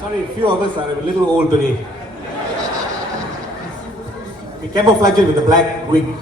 Sorry, few of us are a little old today. We camouflage it with a black wig.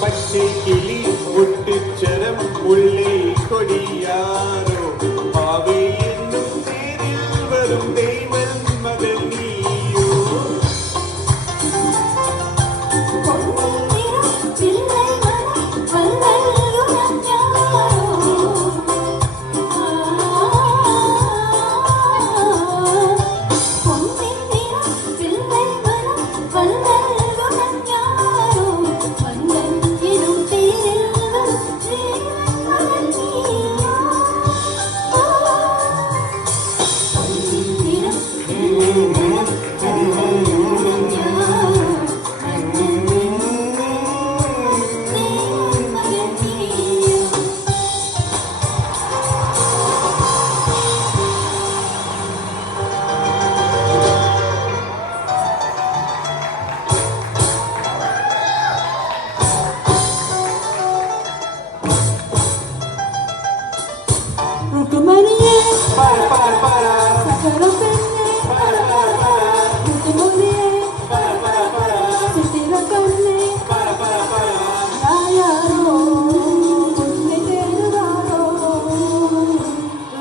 பச்சை கிளி முட்டுச்சரம் உள்ளே கொடியாரோ பாவை என்னும் தேரில் வரும் தெய்வன் மகள் நீயோ Rukumaniye, para sakarapenne, para rukumaniye, sitirakanne, yayaro, neterugaro.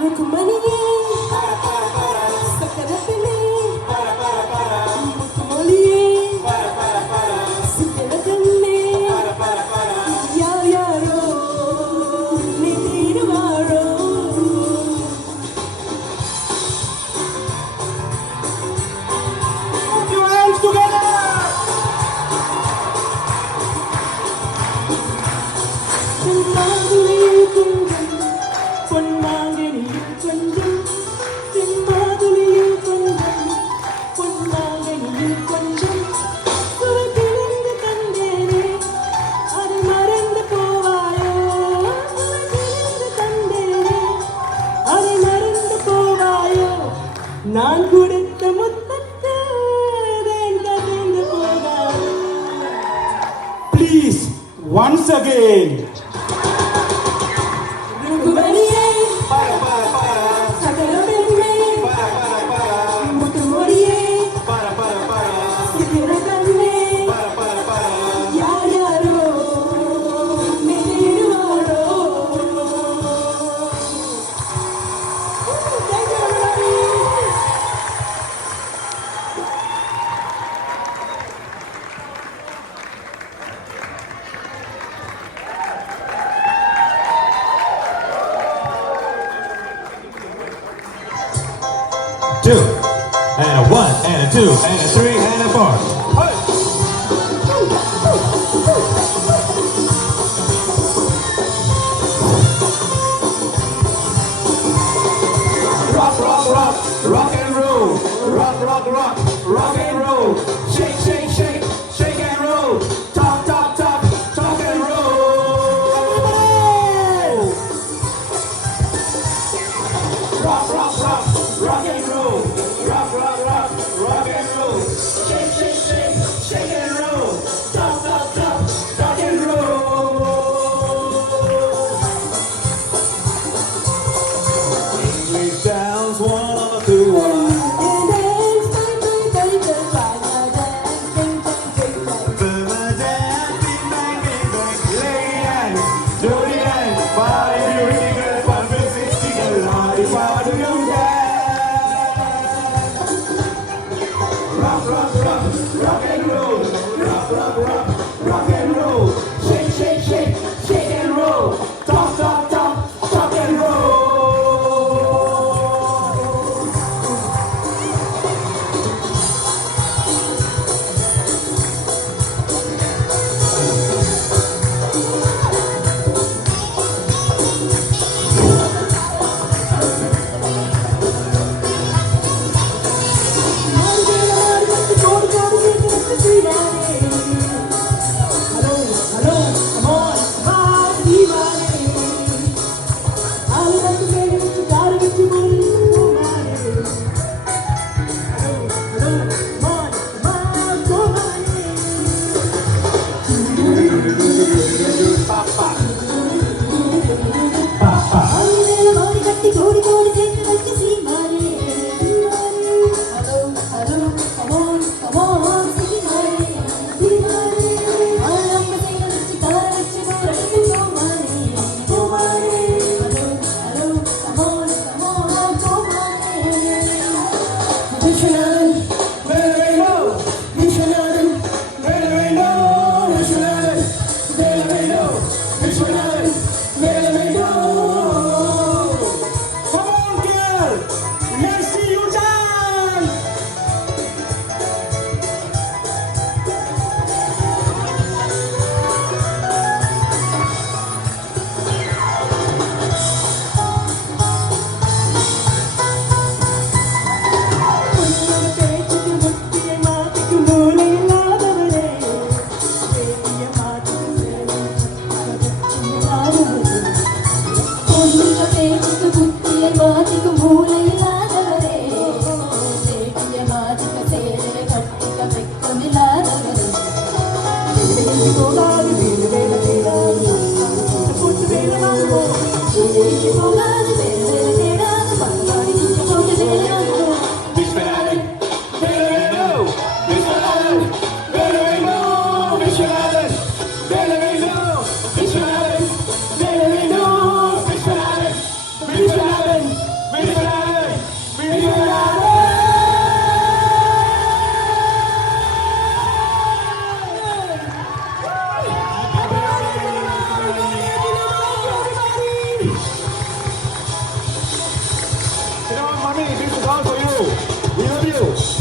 Rukumaniye, sakarapenne, rukumaniye, sitirakanne, yayaro, neterugaro. Put your hands together. தென்மாதுளையில் கொஞ்சம் பொன்மாங்கனியில் கொஞ்சம் தென்மாதுளையில் கொஞ்சம் பொன்மாங்கனியில் கொஞ்சம் சுவை பிழிந்து தந்தேனே அது மறந்து போவாயோ சுவை பிழிந்து தந்தேனே அதை மறந்து போவாயோ நான் கொடுத்த முத்தத்தை கதைந்து போகாதோ. Please, once again. ருகுமணியே, Para சகலமென்மே, முத்துமொழியே, சித்திரக்கண்ணே, யாரோ நினைவாரோ. Thank you, everybody. Two, and a one, and a two, and a three, and a four. Rock and roll, rock and roll. Shake, shake, shake, shake and roll. Talk and roll. Rock and roll. Rock and roll. Shake, shake, shake, shake and roll. Talk and roll. English downs 1, 2, 1. Burma dance, bing bang, lady dance, dirty dance, body beauty girl, 160 girl, naughty part of your dance. Rock and roll, rock and roll, shake, shake, shake, shake and roll, talk and roll. பொண்ணுங்க பேச்சுக்கு புத்தியை பாதிக்கும் மூளையில்லாதவரே சேட்டிய பாதிக்க சேலை கட்டிக்க வெக்கமில்லாதவரே போகாது வேலை வேலை தேடாது போட்டு வேலை வாங்குவோம் போகாது வேலை வேலை தேடாது பங்காளி போட்டு வேலை வாங்குவோம் Visionary, Bellerino, Visionary, Bellerino, Visionary, Bellerino, Visionary, Bellerino, Visionary, Visionary, Visionary, Visionary. You know, mommy, this is all for you. We love you.